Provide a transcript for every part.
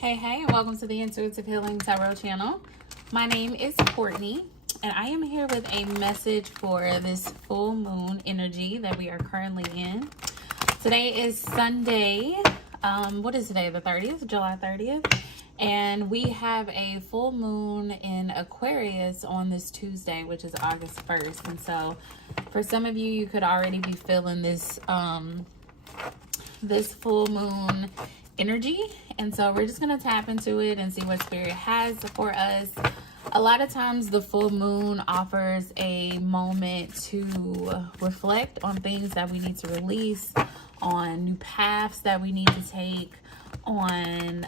Hey, and welcome to the Intuitive Healing Tarot channel. My name is Courtney, and I am here with a message for this full moon energy that we are currently in. Today is Sunday. What is today? The 30th, July 30th. And we have a full moon in Aquarius on this Tuesday, which is August 1st. And so for some of you, you could already be feeling this, this full moon energy. And so we're just going to tap into it and see what Spirit has for us. A lot of times the full moon offers a moment to reflect on things that we need to release, on new paths that we need to take, on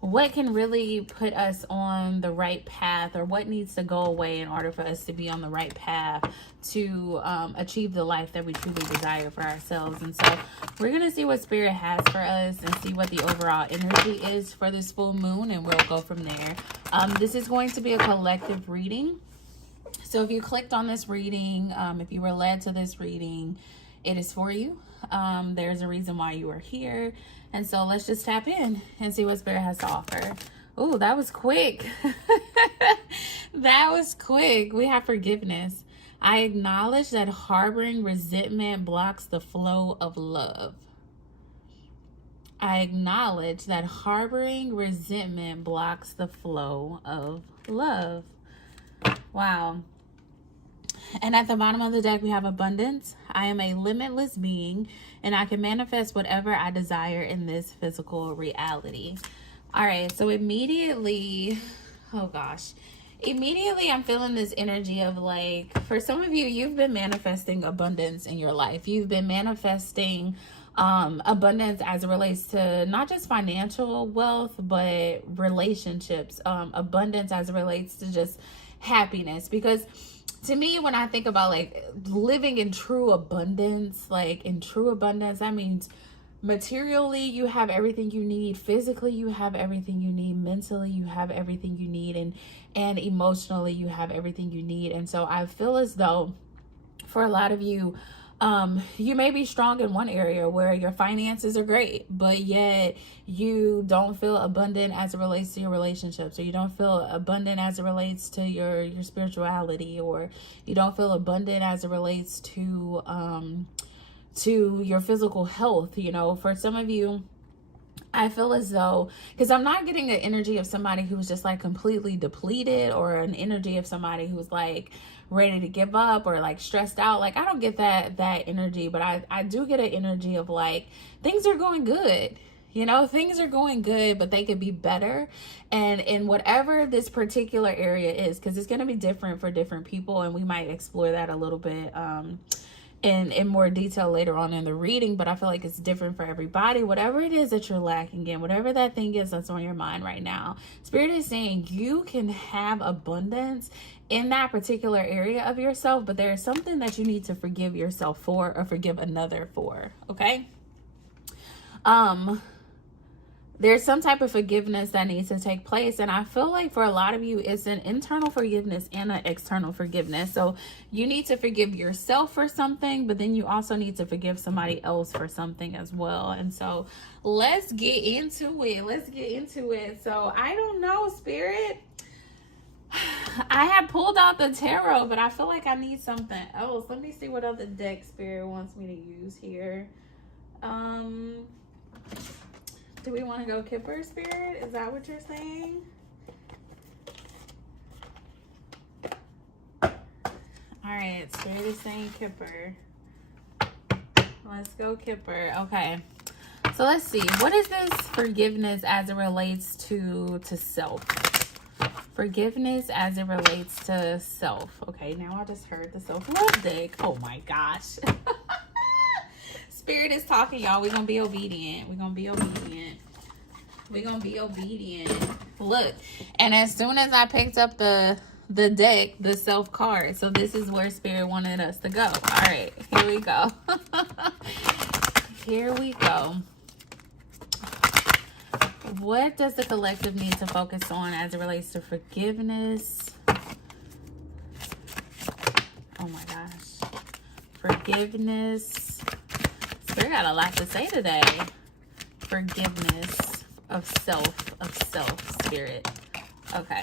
what can really put us on the right path, or what needs to go away in order for us to be on the right path to achieve the life that we truly desire for ourselves. And so we're going to see what Spirit has for us and see what the overall energy is for this full moon, and we'll go from there. This is going to be a collective reading. So if you clicked on this reading, if you were led to this reading, it is for you. There's a reason why you are here. And so let's just tap in and see what Spirit has to offer. Oh, that was quick. That was quick. We have forgiveness. I acknowledge that harboring resentment blocks the flow of love. I acknowledge that harboring resentment blocks the flow of love. Wow. And at the bottom of the deck, we have abundance. I am a limitless being, and I can manifest whatever I desire in this physical reality. All right, so immediately, oh gosh, immediately I'm feeling this energy of, like, for some of you, you've been manifesting abundance in your life. You've been manifesting abundance as it relates to not just financial wealth, but relationships, abundance as it relates to just happiness. Because to me, when I think about, like, living in true abundance, that means materially you have everything you need, physically you have everything you need, mentally you have everything you need, and emotionally you have everything you need. And so I feel as though for a lot of you, you may be strong in one area where your finances are great, but yet you don't feel abundant as it relates to your relationships, or you don't feel abundant as it relates to your spirituality, or you don't feel abundant as it relates to your physical health. You know, for some of you, I feel as though, because I'm not getting an energy of somebody who's just like completely depleted, or an energy of somebody who's like ready to give up or like stressed out. Like, I don't get that energy, but I do get an energy of, like, things are going good. You know, things are going good, but they could be better. And in whatever this particular area is, because it's going to be different for different people, and we might explore that a little bit in more detail later on in the reading, but I feel like it's different for everybody. Whatever it is that you're lacking in, whatever that thing is that's on your mind right now, Spirit is saying you can have abundance in that particular area of yourself, but there is something that you need to forgive yourself for, or forgive another for, okay? There's some type of forgiveness that needs to take place. And I feel like for a lot of you, it's an internal forgiveness and an external forgiveness. So you need to forgive yourself for something, but then you also need to forgive somebody else for something as well. And so let's get into it. So I don't know, Spirit. I had pulled out the tarot, but I feel like I need something else. Let me see what other deck Spirit wants me to use here. Do we want to go Kipper, Spirit? Is that what you're saying? All right, Spirit is saying Kipper. Let's go Kipper. Okay. So let's see. What is this forgiveness as it relates to self? Forgiveness as it relates to self. Okay, now I just heard the self-love deck. Oh my gosh. Spirit is talking, y'all. We're going to be obedient. Look, and as soon as I picked up the deck, the self card. So this is where Spirit wanted us to go. All right, here we go. Here we go. What does the collective need to focus on as it relates to forgiveness? Oh my gosh. Forgiveness. Spirit got a lot to say today. forgiveness of self, Spirit. Okay.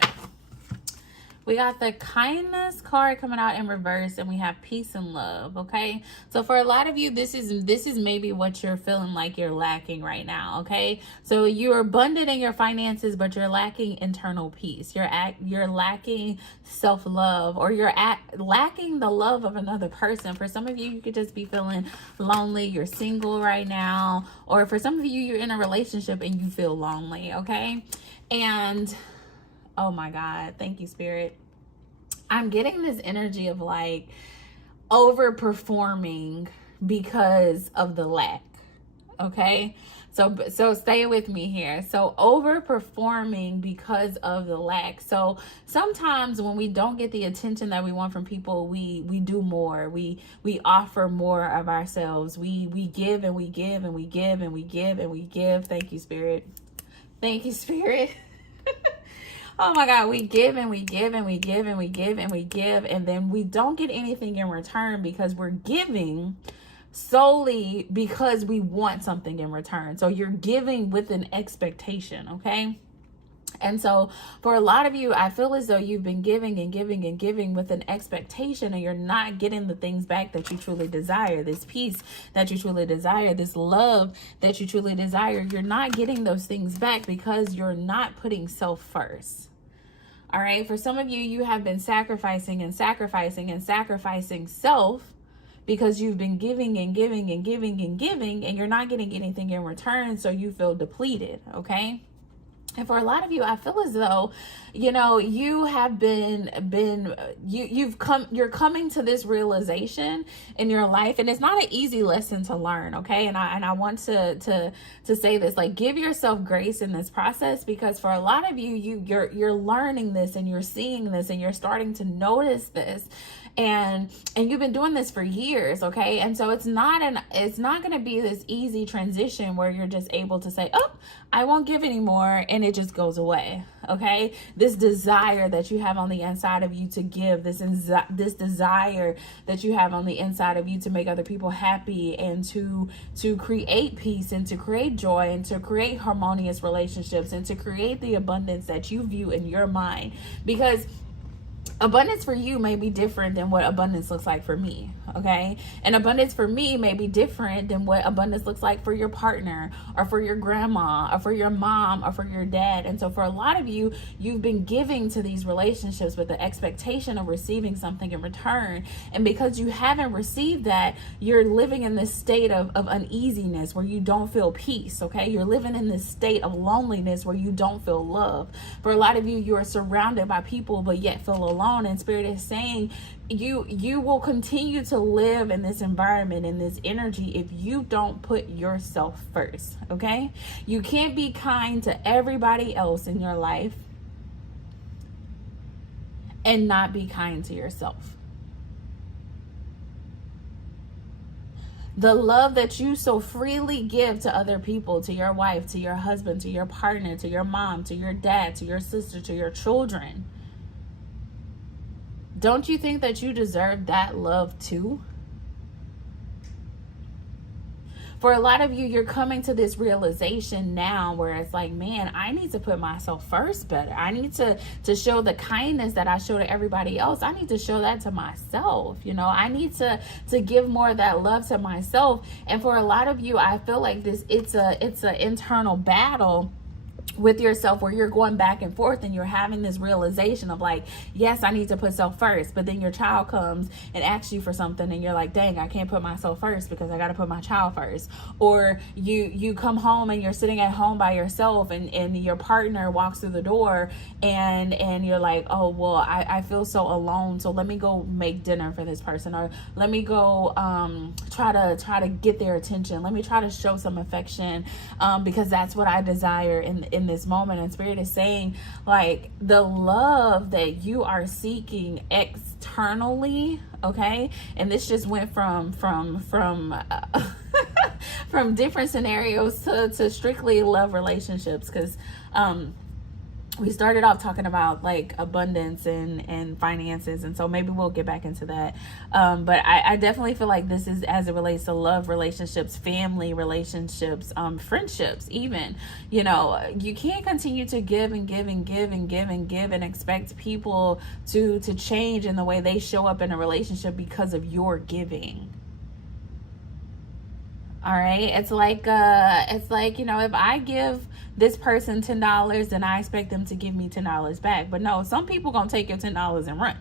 We got the kindness card coming out in reverse, and we have peace and love. Okay, so for a lot of you, this is maybe what you're feeling like you're lacking right now. Okay, so you're abundant in your finances, but you're lacking internal peace. You're lacking self-love, or lacking the love of another person. For some of you, you could just be feeling lonely. You're single right now, or for some of you, you're in a relationship and you feel lonely. Okay, and oh my God, thank you, Spirit. I'm getting this energy of like overperforming because of the lack. Okay, so stay with me here. So overperforming because of the lack. So sometimes when we don't get the attention that we want from people, we do more. We offer more of ourselves. We give and we give and we give and we give and we give. Thank you, Spirit. Thank you, Spirit. Oh my God, we give and we give and we give and we give and we give, and then we don't get anything in return because we're giving solely because we want something in return. So you're giving with an expectation, okay? And so for a lot of you, I feel as though you've been giving and giving and giving with an expectation, and you're not getting the things back that you truly desire. This peace that you truly desire, this love that you truly desire, you're not getting those things back because you're not putting self first. All right. For some of you, you have been sacrificing and sacrificing and sacrificing self because you've been giving and giving and giving and giving, and you're not getting anything in return. So you feel depleted. Okay. And for a lot of you, I feel as though, you know, you have you're coming to this realization in your life, and it's not an easy lesson to learn. Okay. And I want to say this, like, give yourself grace in this process, because for a lot of you, you're learning this and you're seeing this and you're starting to notice this. And you've been doing this for years, okay? And so it's not going to be this easy transition where you're just able to say, oh, I won't give anymore, and it just goes away, okay? This desire that you have on the inside of you to give, this desire that you have on the inside of you to make other people happy, and to create peace, and to create joy, and to create harmonious relationships, and to create the abundance that you view in your mind. Because abundance for you may be different than what abundance looks like for me, okay? And abundance for me may be different than what abundance looks like for your partner, or for your grandma, or for your mom, or for your dad. And so for a lot of you, you've been giving to these relationships with the expectation of receiving something in return. And because you haven't received that, you're living in this state of uneasiness where you don't feel peace, okay? You're living in this state of loneliness where you don't feel love. For a lot of you, you are surrounded by people but yet feel alone. And Spirit is saying you will continue to live in this environment, in this energy, if you don't put yourself first, okay? You can't be kind to everybody else in your life and not be kind to yourself. The love that you so freely give to other people, to your wife, to your husband, to your partner, to your mom, to your dad, to your sister, to your children, don't you think that you deserve that love too? For a lot of you, you're coming to this realization now where it's like, man, I need to put myself first better. I need to show the kindness that I show to everybody else. I need to show that to myself. You know, I need to give more of that love to myself. And for a lot of you, I feel like it's an internal battle with yourself where you're going back and forth, and you're having this realization of like, yes, I need to put self first, but then your child comes and asks you for something, and you're like, dang, I can't put myself first because I got to put my child first. Or you come home and you're sitting at home by yourself, and your partner walks through the door, and you're like, oh, well, I feel so alone, so let me go make dinner for this person, or let me go try to get their attention, let me try to show some affection, because that's what I desire in this moment. And Spirit is saying, like, the love that you are seeking externally, okay? And this just went from from different scenarios to strictly love relationships, because we started off talking about like abundance and finances, and so maybe we'll get back into that. But I definitely feel like this is as it relates to love relationships, family relationships, friendships even. You know, you can't continue to give and give and give and give and give and expect people to change in the way they show up in a relationship because of your giving. All right. It's like, you know, if I give this person $10, then I expect them to give me $10 back. But no, some people gonna take your $10 and run.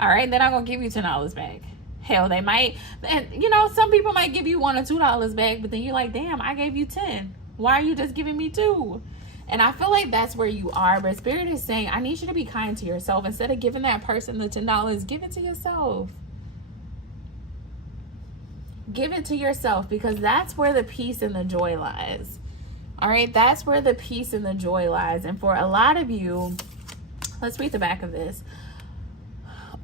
All right. They're not gonna give you $10 back. Hell, they might. And you know, some people might give you $1 or $2 back, but then you're like, damn, I gave you 10. Why are you just giving me 2? And I feel like that's where you are. But Spirit is saying, I need you to be kind to yourself. Instead of giving that person the $10, give it to yourself. Give it to yourself, because that's where the peace and the joy lies. All right, that's where the peace and the joy lies. And for a lot of you, let's read the back of this.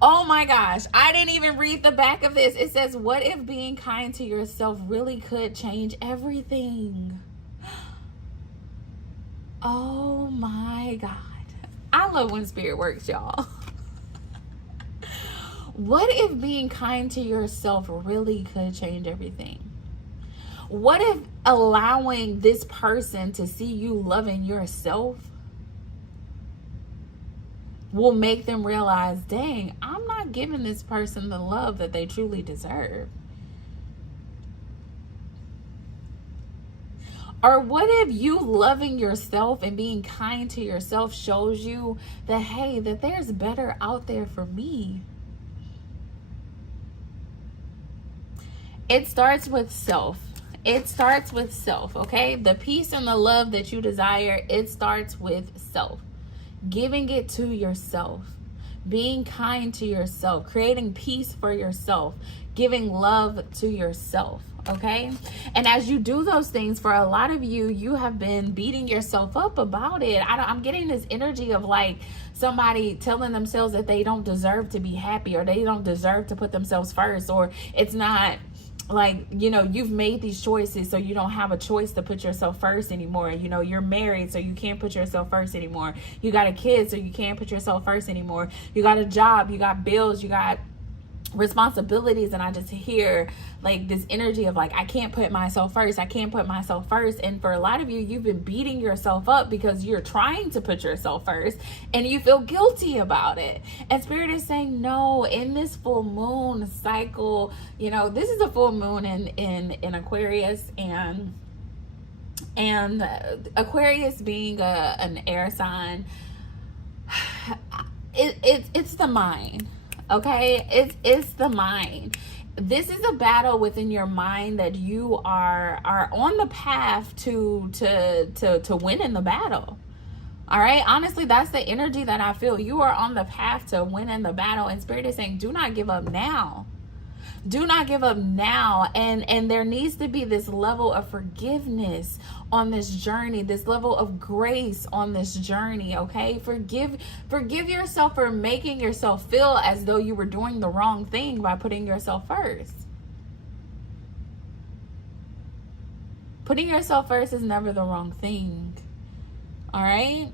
Oh my gosh, I didn't even read the back of this. It says, what if being kind to yourself really could change everything? Oh my God. I love when Spirit works, y'all. What if being kind to yourself really could change everything? What if allowing this person to see you loving yourself will make them realize, dang, I'm not giving this person the love that they truly deserve? Or what if you loving yourself and being kind to yourself shows you that, hey, that there's better out there for me? It starts with self. It starts with self, okay? The peace and the love that you desire, it starts with self. Giving it to yourself. Being kind to yourself. Creating peace for yourself. Giving love to yourself, okay? And as you do those things, for a lot of you, you have been beating yourself up about it. I'm getting this energy of like somebody telling themselves that they don't deserve to be happy, or they don't deserve to put themselves first, or it's not like, you know, you've made these choices, so you don't have a choice to put yourself first anymore. You know, you're married, so you can't put yourself first anymore. You got a kid, so you can't put yourself first anymore. You got a job, you got bills, you got responsibilities, and I just hear like this energy of like, I can't put myself first. I can't put myself first. And for a lot of you, you've been beating yourself up because you're trying to put yourself first and you feel guilty about it. And Spirit is saying, no, in this full moon cycle, you know, this is a full moon in Aquarius, and Aquarius being an air sign, it's the mind. Okay, it's the mind. This is a battle within your mind that you are on the path to win in the battle. All right, honestly, that's the energy that I feel. You are on the path to win in the battle, and Spirit is saying, do not give up now. Do not give up now. And there needs to be this level of forgiveness on this journey, this level of grace on this journey, okay? Forgive yourself for making yourself feel as though you were doing the wrong thing by putting yourself first. Putting yourself first is never the wrong thing. All right?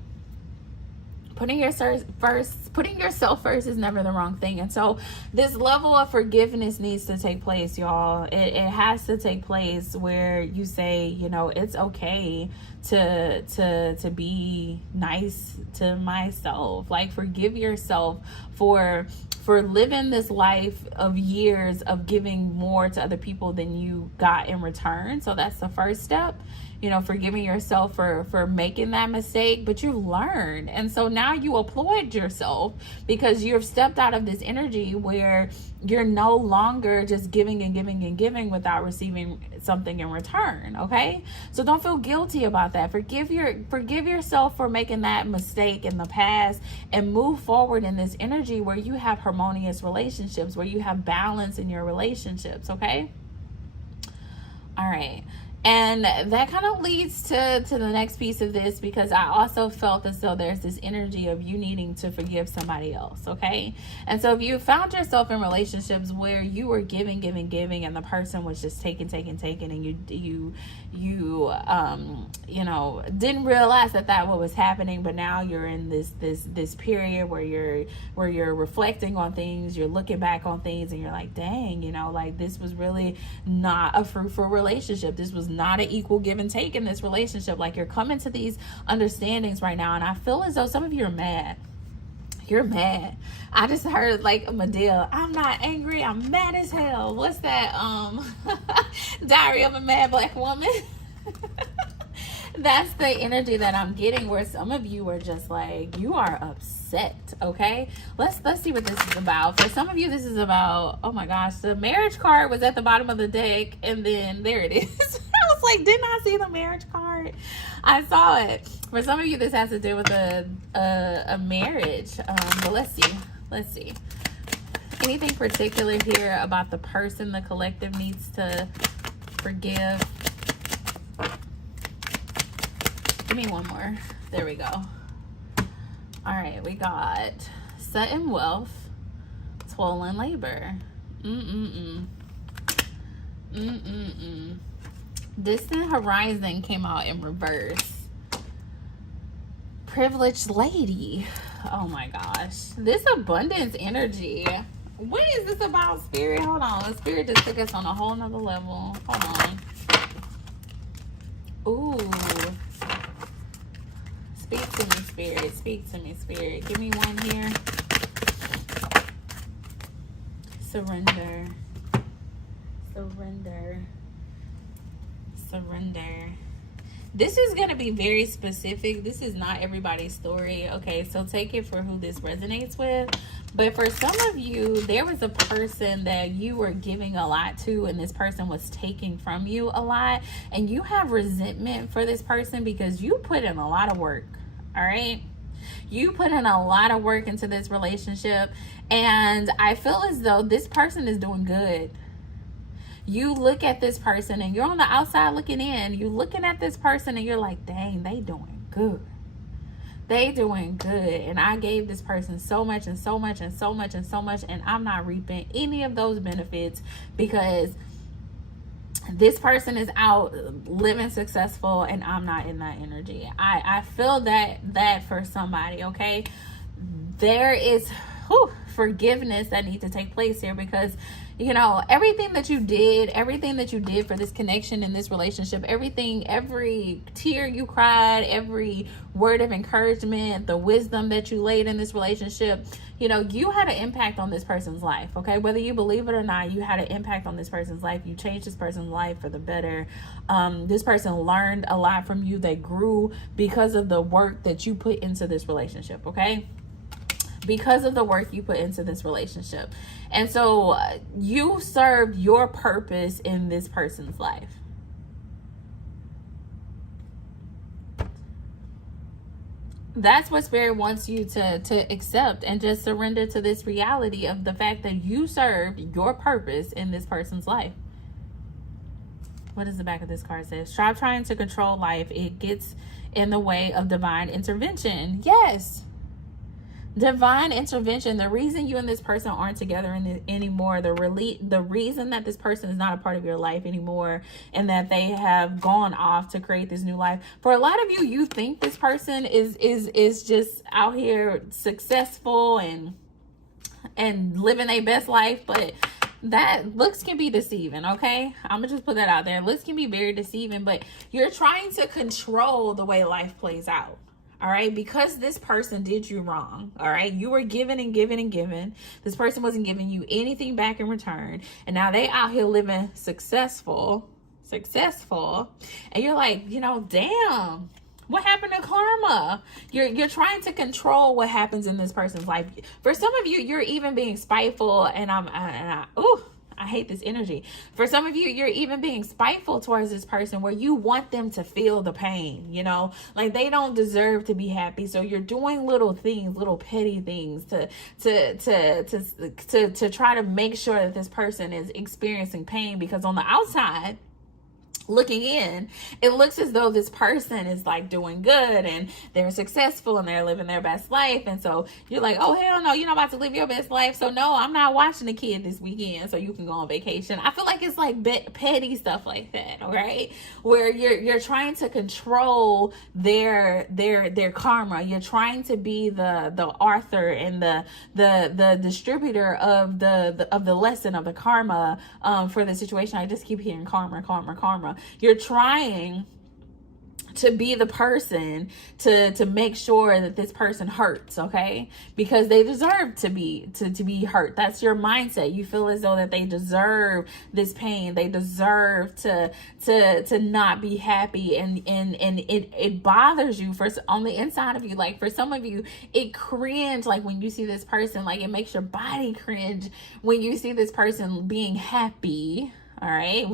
Putting yourself first is never the wrong thing. And so this level of forgiveness needs to take place, y'all. It has to take place where you say, you know, it's okay to be nice to myself. Like, forgive yourself for living this life of years of giving more to other people than you got in return. So that's the first step. You know, forgiving yourself for making that mistake, but you learned. And so now you applaud yourself because you've stepped out of this energy where you're no longer just giving and giving and giving without receiving something in return. Okay. So don't feel guilty about that. Forgive yourself for making that mistake in the past and move forward in this energy where you have harmonious relationships, where you have balance in your relationships. Okay. All right. And that kind of leads to the next piece of this, because I also felt as though there's this energy of you needing to forgive somebody else, okay? And so if you found yourself in relationships where you were giving, and the person was just taking, and you know, didn't realize that what was happening, but now you're in this period where you're reflecting on things, you're looking back on things, and you're like, dang, you know, like this was really not a fruitful relationship. This was not an equal give and take in this relationship. Like, you're coming to these understandings right now, and I feel as though some of you are mad. You're mad. I just heard like Medea, I'm not angry, I'm mad as hell. What's that? Diary of a Mad Black Woman. That's the energy that I'm getting, where some of you are just like, you are upset, okay? Let's see what this is about. For some of you, this is about, oh my gosh, the marriage card was at the bottom of the deck, and then there it is. I was like, didn't I see the marriage card? I saw it. For some of you, this has to do with a marriage. But let's see. Anything particular here about the person the collective needs to forgive? Give me one more. There we go. All right, we got sudden wealth, swollen labor. Distant horizon came out in reverse. Privileged lady. Oh my gosh. This abundance energy. What is this about, Spirit? Hold on. Spirit just took us on a whole nother level. Hold on. Ooh. Speak to me, Spirit. Speak to me, Spirit. Give me one here. Surrender. Surrender. Surrender. This is going to be very specific. This is not everybody's story. Okay, so take it for who this resonates with. But for some of you, there was a person that you were giving a lot to, and this person was taking from you a lot. And you have resentment for this person because you put in a lot of work. All right? You put in a lot of work into this relationship. And I feel as though this person is doing good. You look at this person and you're on the outside looking in. You looking at this person and you're like, dang, they doing good. They doing good. And I gave this person so much and so much and so much and so much, and I'm not reaping any of those benefits because this person is out living successful and I'm not in that energy. I feel that for somebody, okay? There is forgiveness that needs to take place here, because you know, everything that you did for this connection in this relationship, every tear you cried, every word of encouragement, the wisdom that you laid in this relationship, you know, you had an impact on this person's life, okay? Whether you believe it or not, you had an impact on this person's life. You changed this person's life for the better. This person learned a lot from you. They grew because of the work that you put into this relationship, okay? Because of the work you put into this relationship. And so you served your purpose in this person's life. That's what Spirit wants you to accept and just surrender to this reality of the fact that you served your purpose in this person's life. What does the back of this card say? Stop trying to control life. It gets in the way of divine intervention. Yes. Divine intervention. The reason you and this person aren't together anymore, the reason that this person is not a part of your life anymore, and that they have gone off to create this new life. For a lot of you, you think this person is just out here successful and living their best life, but that looks can be deceiving, okay? I'm gonna just put that out there. Looks can be very deceiving, but you're trying to control the way life plays out. All right, because this person did you wrong. All right, you were giving and giving and giving. This person wasn't giving you anything back in return, and now they out here living successful, and you're like, you know, damn, what happened to karma? You're trying to control what happens in this person's life. For some of you, you're even being spiteful, and I hate this energy. For some of you, you're even being spiteful towards this person where you want them to feel the pain, you know, like they don't deserve to be happy. So you're doing little things, little petty things to try to make sure that this person is experiencing pain, because on the outside, looking in, it looks as though this person is like doing good and they're successful and they're living their best life. And so you're like, oh hell no, you're not about to live your best life, so no, I'm not watching the kid this weekend so you can go on vacation. I feel like it's like petty stuff like that, all right, where you're trying to control their karma. You're trying to be the author and the distributor of the lesson of the karma for the situation. I just keep hearing karma. You're trying to be the person to make sure that this person hurts, okay? Because they deserve to be hurt. That's your mindset. You feel as though that they deserve this pain. They deserve to not be happy, and it bothers you on the inside of you. Like for some of you, it cringe, like when you see this person, like it makes your body cringe when you see this person being happy. All right,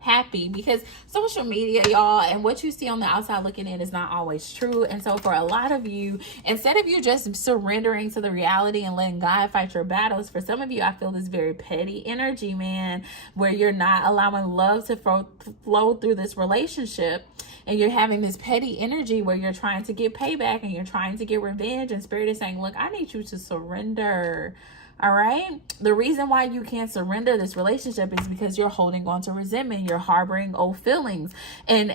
happy, because social media, y'all, and what you see on the outside looking in is not always true. And so for a lot of you, instead of you just surrendering to the reality and letting God fight your battles, for some of you, I feel this very petty energy, man, where you're not allowing love to flow through this relationship, and you're having this petty energy where you're trying to get payback and you're trying to get revenge, and Spirit is saying, look, I need you to surrender. All right. The reason why you can't surrender this relationship is because you're holding on to resentment. You're harboring old feelings, and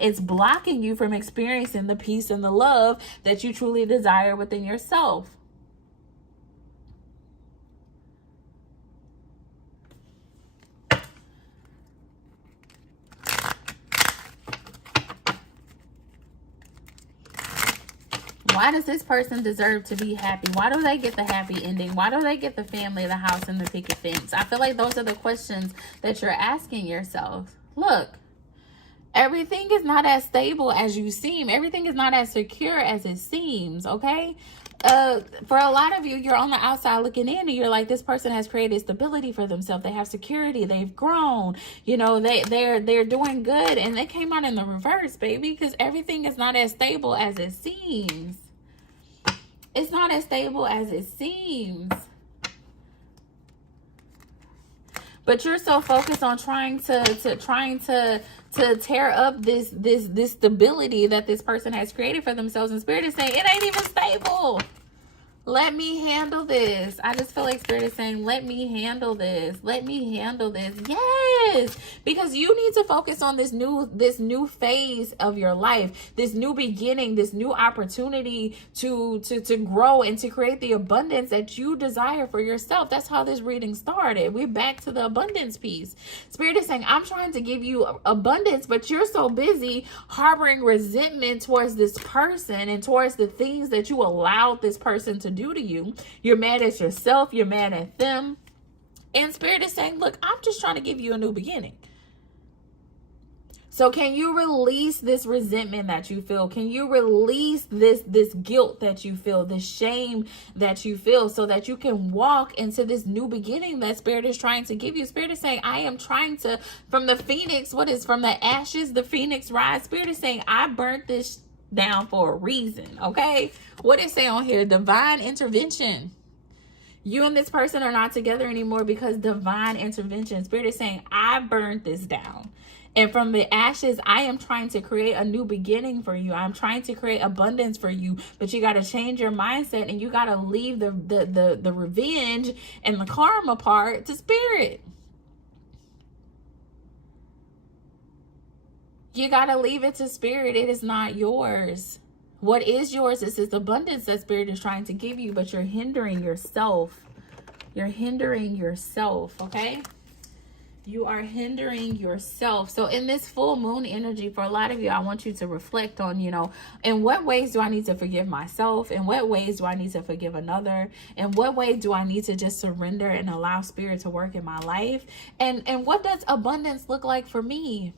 it's blocking you from experiencing the peace and the love that you truly desire within yourself. Why does this person deserve to be happy? Why do they get the happy ending? Why do they get the family, the house, and the picket fence? I feel like those are the questions that you're asking yourself. Look, everything is not as stable as you seem. Everything is not as secure as it seems, okay? For a lot of you, you're on the outside looking in, and you're like, this person has created stability for themselves. They have security. They've grown. You know, they're doing good, and they came out in the reverse, baby, because everything is not as stable as it seems. It's not as stable as it seems. But you're so focused on trying to tear up this stability that this person has created for themselves, and Spirit is saying it ain't even stable. Let me handle this. I just feel like Spirit is saying, let me handle this. Let me handle this. Yes. Because you need to focus on this new phase of your life, this new beginning, this new opportunity to grow and to create the abundance that you desire for yourself. That's how this reading started. We're back to the abundance piece. Spirit is saying, I'm trying to give you abundance, but you're so busy harboring resentment towards this person and towards the things that you allowed this person to do to you. You're mad at yourself. You're mad at them. And Spirit is saying, look, I'm just trying to give you a new beginning. So can you release this resentment that you feel? Can you release this guilt that you feel, this shame that you feel, so that you can walk into this new beginning that Spirit is trying to give you? Spirit is saying, I am trying to, from the phoenix, from the ashes, the phoenix rise. Spirit is saying, I burnt this down for a reason, okay? What it say on here? Divine intervention. You and this person are not together anymore because divine intervention. Spirit is saying, I burned this down. And from the ashes, I am trying to create a new beginning for you. I'm trying to create abundance for you. But you got to change your mindset, and you got to leave the revenge and the karma part to Spirit. You got to leave it to Spirit. It is not yours. What is yours is this abundance that Spirit is trying to give you, but you're hindering yourself. You're hindering yourself, okay? You are hindering yourself. So in this full moon energy, for a lot of you, I want you to reflect on, in what ways do I need to forgive myself? In what ways do I need to forgive another? In what way do I need to just surrender and allow Spirit to work in my life? And what does abundance look like for me?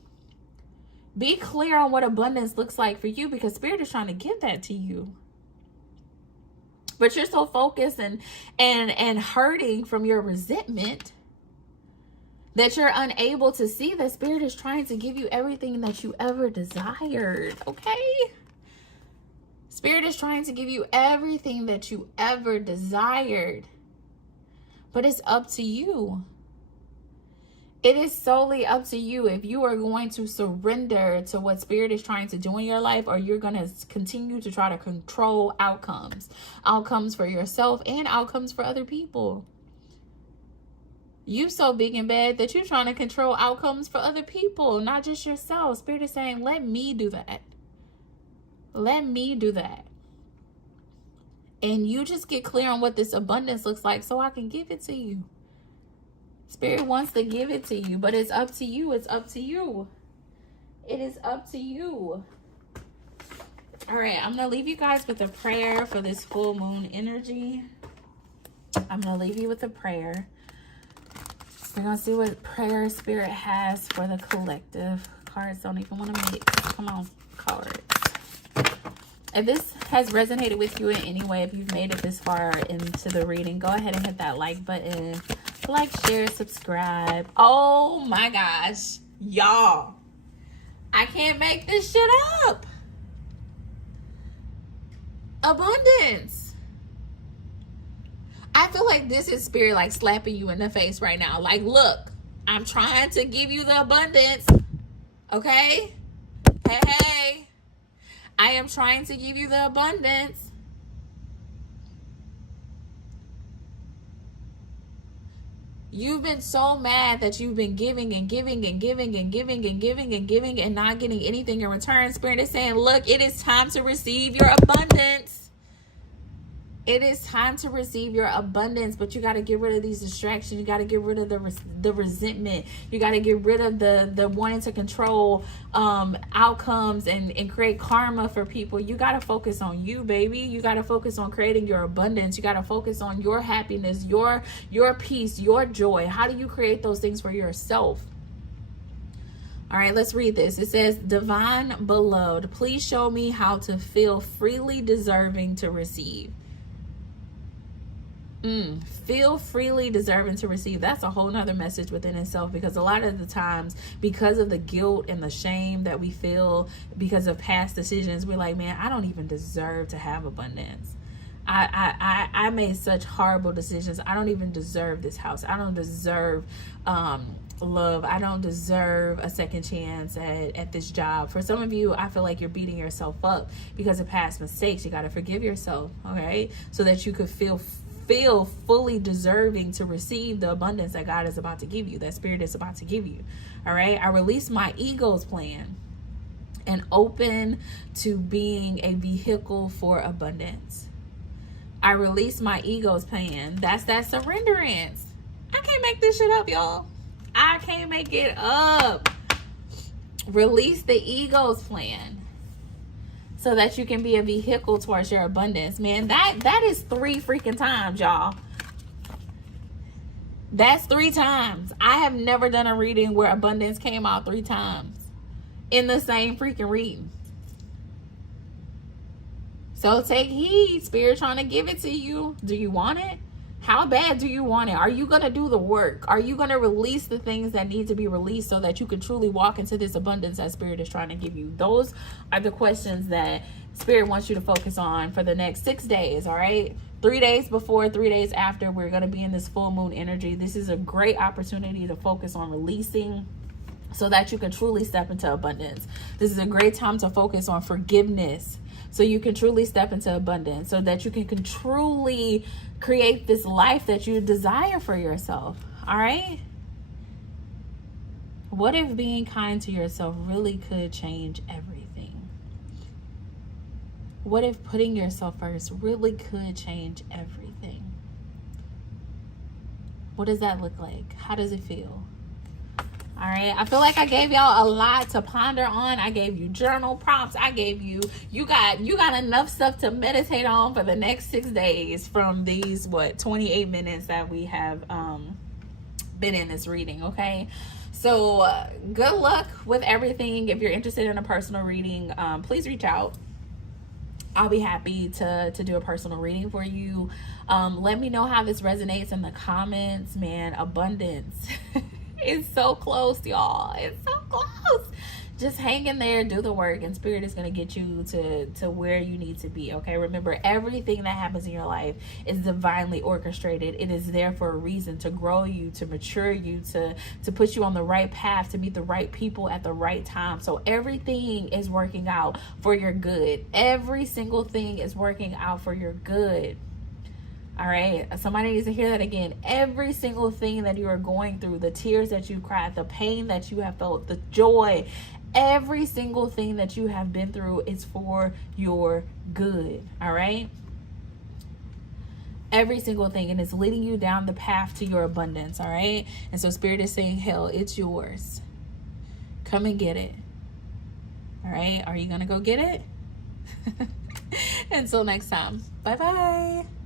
Be clear on what abundance looks like for you, because Spirit is trying to give that to you. But you're so focused and hurting from your resentment that you're unable to see that Spirit is trying to give you everything that you ever desired, okay? Spirit is trying to give you everything that you ever desired. But it's up to you. It is solely up to you if you are going to surrender to what Spirit is trying to do in your life, or you're going to continue to try to control outcomes for yourself and outcomes for other people. You so big and bad that you're trying to control outcomes for other people, not just yourself. Spirit is saying, let me do that. Let me do that. And you just get clear on what this abundance looks like so I can give it to you. Spirit wants to give it to you, but it's up to you. It's up to you. It is up to you. All right, I'm going to leave you guys with a prayer for this full moon energy. I'm going to leave you with a prayer. We're going to see what prayer Spirit has for the collective. Cards don't even want to mix. Come on, cards. If this has resonated with you in any way, if you've made it this far into the reading, go ahead and hit that like button. Like, share, subscribe. Oh my gosh, y'all, I can't make this shit up. Abundance. I feel like this is Spirit like slapping you in the face right now. Like, look, I'm trying to give you the abundance. Okay? Hey. I am trying to give you the abundance. You've been so mad that you've been giving and giving and giving and giving and giving and giving and not getting anything in return. Spirit is saying, look, it is time to receive your abundance. It is time to receive your abundance, but you got to get rid of these distractions. You got to get rid of the resentment. You got to get rid of the wanting to control outcomes and create karma for people. You got to focus on you, baby. You got to focus on creating your abundance. You got to focus on your happiness, your peace, your joy. How do you create those things for yourself? All right, let's read this. It says, Divine Beloved, please show me how to feel freely deserving to receive. Feel freely deserving to receive. That's a whole nother message within itself, because a lot of the times, because of the guilt and the shame that we feel because of past decisions, we're like, man, I don't even deserve to have abundance. I made such horrible decisions. I don't even deserve this house. I don't deserve love. I don't deserve a second chance at this job. For some of you, I feel like you're beating yourself up because of past mistakes. You got to forgive yourself, all right? So that you could feel fully deserving to receive the abundance that God is about to give you, that Spirit is about to give you. All right. I release my ego's plan and open to being a vehicle for abundance. I release my ego's plan. That's that surrenderance. I can't make this shit up, y'all. I can't make it up. Release the ego's plan so that you can be a vehicle towards your abundance. Man, that is 3 freaking times, y'all. That's 3 times. I have never done a reading where abundance came out 3 times in the same freaking reading. So take heed. Spirit trying to give it to you. Do you want it? How bad do you want it? Are you going to do the work? Are you going to release the things that need to be released so that you can truly walk into this abundance that Spirit is trying to give you? Those are the questions that Spirit wants you to focus on for the next 6 days, all right? 3 days before, 3 days after, we're going to be in this full moon energy. This is a great opportunity to focus on releasing so that you can truly step into abundance. This is a great time to focus on forgiveness so you can truly step into abundance, so that you can truly create this life that you desire for yourself. All right? What if being kind to yourself really could change everything? What if putting yourself first really could change everything? What does that look like? How does it feel? All right, I feel like I gave y'all a lot to ponder on. I gave you journal prompts. I gave you got enough stuff to meditate on for the next 6 days from these 28 minutes that we have been in this reading. Okay, so good luck with everything. If you're interested in a personal reading, please reach out. I'll be happy to do a personal reading for you. Let me know how this resonates in the comments. Man, abundance. It's so close, y'all. It's so close. just hang in there, do the work, and Spirit is going to get you to where you need to be. Okay, remember, everything that happens in your life is divinely orchestrated. It is there for a reason, to grow you, to mature you, to put you on the right path, to meet the right people at the right time. So everything is working out for your good. Every single thing is working out for your good. All right, somebody needs to hear that again. Every single thing that you are going through, the tears that you cried, the pain that you have felt, the joy, every single thing that you have been through is for your good. All right, every single thing, and it's leading you down the path to your abundance. All right, and so Spirit is saying, hell, it's yours. Come and get it. All right, are you gonna go get it? Until next time, bye bye.